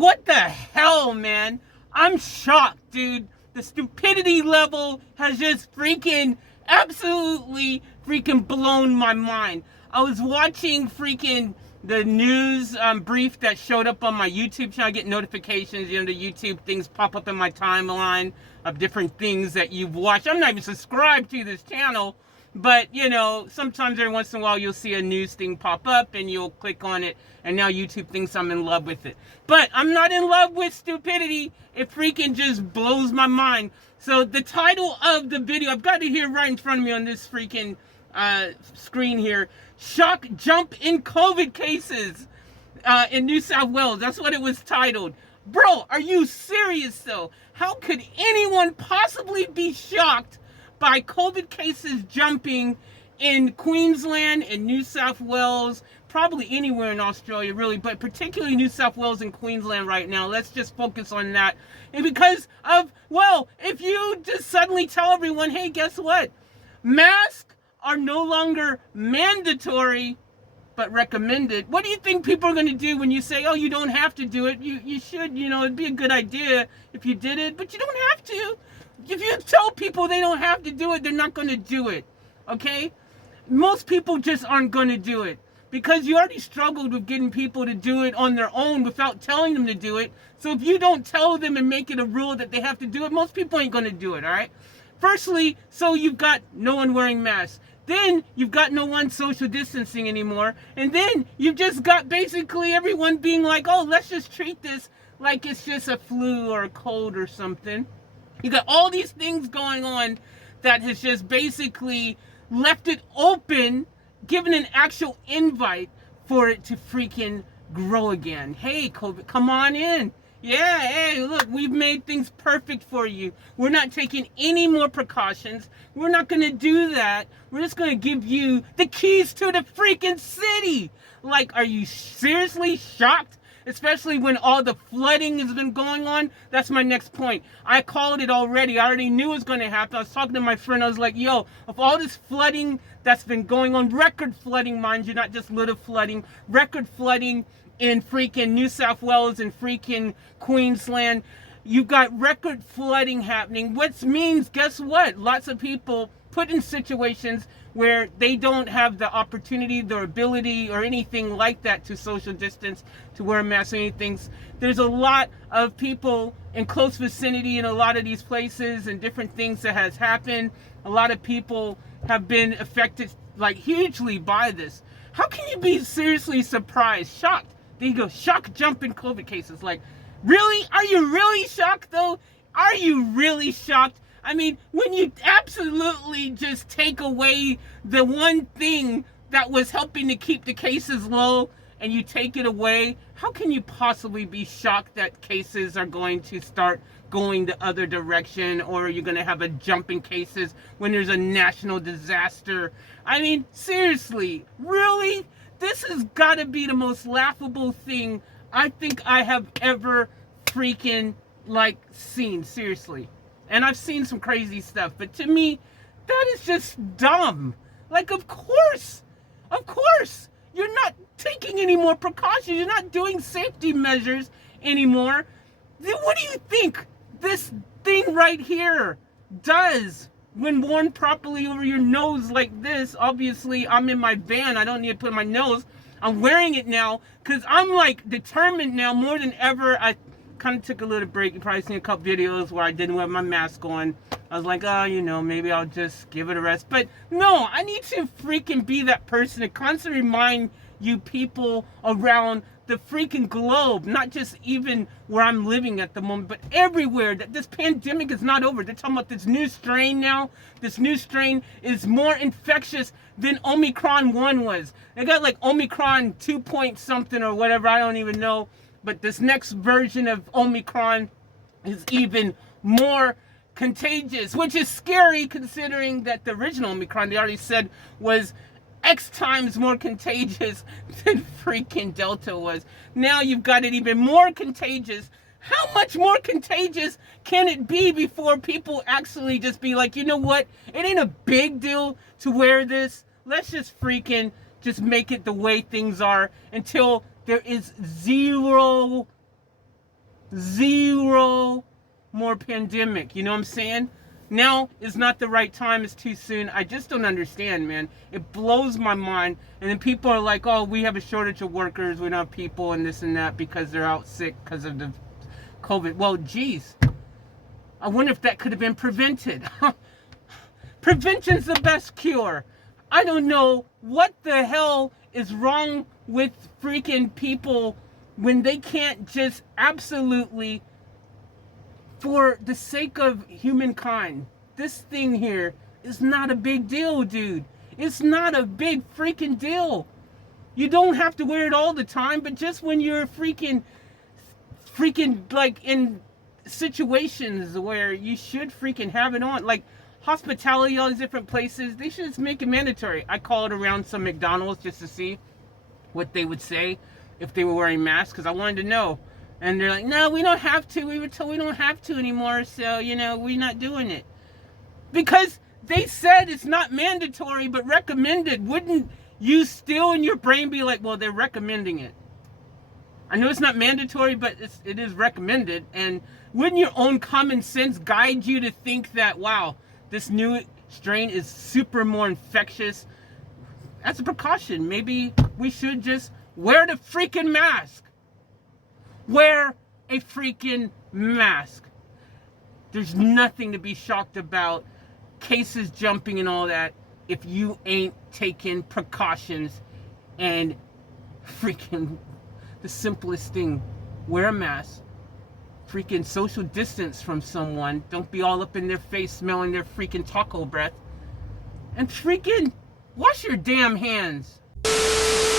what the hell, man? I'm shocked, dude. The stupidity level has just freaking absolutely freaking blown my mind. I was watching freaking the news brief that showed up on my YouTube channel. I get notifications, the YouTube things pop up in my timeline of different things that you've watched. I'm not even subscribed to this channel, but sometimes every once in a while you'll see a news thing pop up and you'll click on it, and now YouTube thinks I'm in love with it. But I'm not in love with stupidity. It freaking just blows my mind. So the title of the video, I've got it here right in front of me on this freaking screen here. Shock jump in COVID cases in New South Wales. That's what it was titled. Bro, are you serious though? How could anyone possibly be shocked by COVID cases jumping in Queensland and New South Wales, probably anywhere in Australia really, but particularly New South Wales and Queensland right now? Let's just focus on that. And because of, well, if you just suddenly tell everyone, hey, guess what? Masks are no longer mandatory, but recommended. What do you think people are going to do when you say, oh, you don't have to do it? You should, it'd be a good idea if you did it, but you don't have to. If you tell people they don't have to do it, they're not going to do it, okay? Most people just aren't going to do it because you already struggled with getting people to do it on their own without telling them to do it. So if you don't tell them and make it a rule that they have to do it, most people ain't going to do it, all right? Firstly, so you've got no one wearing masks. Then you've got no one social distancing anymore. And then you've just got basically everyone being like, oh, let's just treat this like it's just a flu or a cold or something. You got all these things going on that has just basically left it open, given an actual invite for it to freaking grow again. Hey, COVID, come on in. Yeah, hey, look, we've made things perfect for you. We're not taking any more precautions. We're not going to do that. We're just going to give you the keys to the freaking city. Like, are you seriously shocked? Especially when all the flooding has been going on. That's my next point. I called it already. I already knew it was going to happen. I was talking to my friend. I was like, yo, of all this flooding that's been going on, record flooding, mind you, not just little flooding, record flooding in freaking New South Wales and freaking Queensland. You've got record flooding happening, which means, guess what? Lots of people put in situations where they don't have the opportunity, the ability, or anything like that to social distance, to wear masks or anything. There's a lot of people in close vicinity in a lot of these places and different things that has happened. A lot of people have been affected like hugely by this. How can you be seriously surprised, shocked? There you go, shock jump in COVID cases. Like, really? Are you really shocked though? Are you really shocked? I mean, when you absolutely just take away the one thing that was helping to keep the cases low and you take it away, how can you possibly be shocked that cases are going to start going the other direction, or you're going to have a jump in cases when there's a national disaster? I mean, seriously, really? This has got to be the most laughable thing I think I have ever freaking seen, seriously. And I've seen some crazy stuff, but to me, that is just dumb. Like, of course, you're not taking any more precautions. You're not doing safety measures anymore. Then what do you think this thing right here does when worn properly over your nose like this? Obviously, I'm in my van. I don't need to put my nose. I'm wearing it now because I'm like determined now more than ever. I kind of took a little break. You probably seen a couple videos where I didn't have my mask on. I was like, oh, maybe I'll just give it a rest. But no, I need to freaking be that person to constantly remind you people around the freaking globe, not just even where I'm living at the moment, but everywhere, that this pandemic is not over. They're talking about this new strain now. This new strain is more infectious than Omicron 1 was. They got like Omicron 2 point something or whatever, I don't even know. But this next version of Omicron is even more contagious, which is scary considering that the original Omicron, they already said, was X times more contagious than freaking Delta was. Now you've got it even more contagious. How much more contagious can it be before people actually just be like, you know what? It ain't a big deal to wear this. Let's just freaking just make it the way things are until there is zero Zero more pandemic. You know what I'm saying? Now is not the right time. It's too soon. I just don't understand, man. It blows my mind. And then people are like, oh, we have a shortage of workers. We don't have people and this and that because they're out sick because of the COVID. Well, geez. I wonder if that could have been prevented. Prevention's the best cure. I don't know what the hell is wrong with freaking people when they can't just absolutely, for the sake of humankind, this thing here is not a big deal, dude. It's not a big freaking deal. You don't have to wear it all the time, but just when you're freaking like in situations where you should freaking have it on, like hospitality, all these different places, they should just make it mandatory. I called around some McDonald's just to see what they would say if they were wearing masks, because I wanted to know. And they're like, no, we don't have to. We were told we don't have to anymore, so, you know, we're not doing it. Because they said it's not mandatory, but recommended. Wouldn't you still in your brain be like, well, they're recommending it? I know it's not mandatory, but it is recommended. And wouldn't your own common sense guide you to think that, wow, this new strain is super more infectious? As a precaution, maybe we should just wear the freaking mask. Wear a freaking mask. There's nothing to be shocked about. Cases jumping and all that if you ain't taking precautions and freaking the simplest thing. Wear a mask. Freaking social distance from someone. Don't be all up in their face smelling their freaking taco breath. And freaking wash your damn hands.